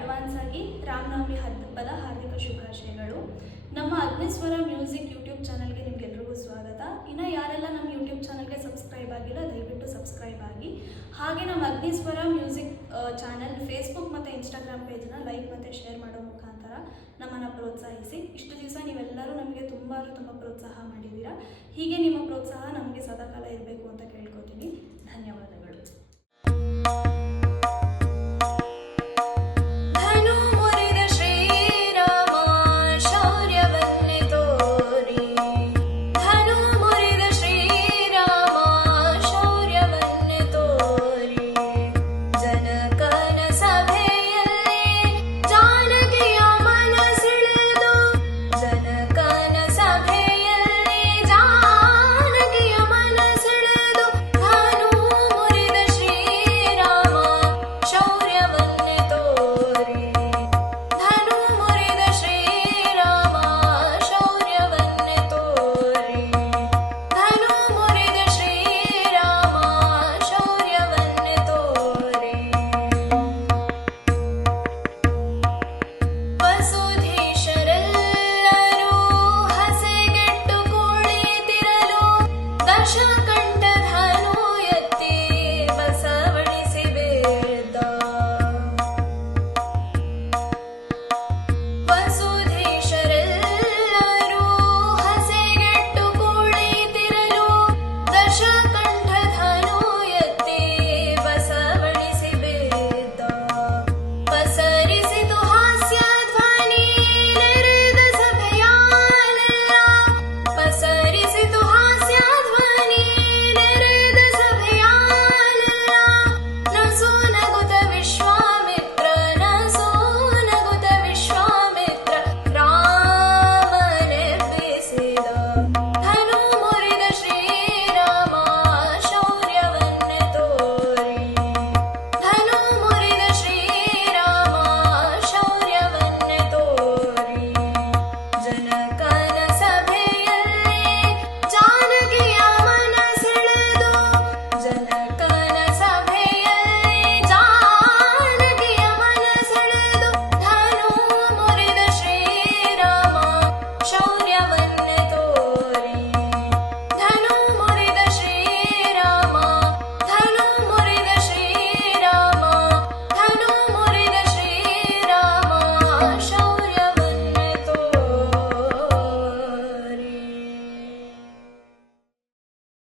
Advance ಆಗಿ ರಾಮನವಮಿ ಹಬ್ಬದ ಹಾರ್ದಿಕ ಶುಭಾಶಯಗಳು. ನಮ್ಮ ಅಗ್ನಿಸ್ವರ ಮ್ಯೂಸಿಕ್ ಯೂಟ್ಯೂಬ್ ಚಾನಲ್ಗೆ ನಿಮಗೆಲ್ರಿಗೂ ಸ್ವಾಗತ. ಇನ್ನು ಯಾರೆಲ್ಲ ನಮ್ಮ ಯೂಟ್ಯೂಬ್ ಚಾನಲ್ಗೆ ಸಬ್ಸ್ಕ್ರೈಬ್ ಆಗಿಲ್ಲ ದಯವಿಟ್ಟು ಸಬ್ಸ್ಕ್ರೈಬ್ ಆಗಿ. ಹಾಗೆ ನಮ್ಮ ಅಗ್ನಿಸ್ವರ ಮ್ಯೂಸಿಕ್ ಚಾನಲ್ ಫೇಸ್ಬುಕ್ ಮತ್ತು ಇನ್ಸ್ಟಾಗ್ರಾಮ್ ಪೇಜನ್ನ ಲೈಕ್ ಮತ್ತು ಶೇರ್ ಮಾಡೋ ಮುಖಾಂತರ ನಮ್ಮನ್ನು ಪ್ರೋತ್ಸಾಹಿಸಿ. ಇಷ್ಟು ದಿವಸ ನೀವೆಲ್ಲರೂ ನಮಗೆ ತುಂಬ ಪ್ರೋತ್ಸಾಹ ಮಾಡಿದ್ದೀರಾ. ಹೀಗೆ ನಿಮ್ಮ ಪ್ರೋತ್ಸಾಹ ನಮಗೆ ಸದಾಕಾಲ ಇರಬೇಕು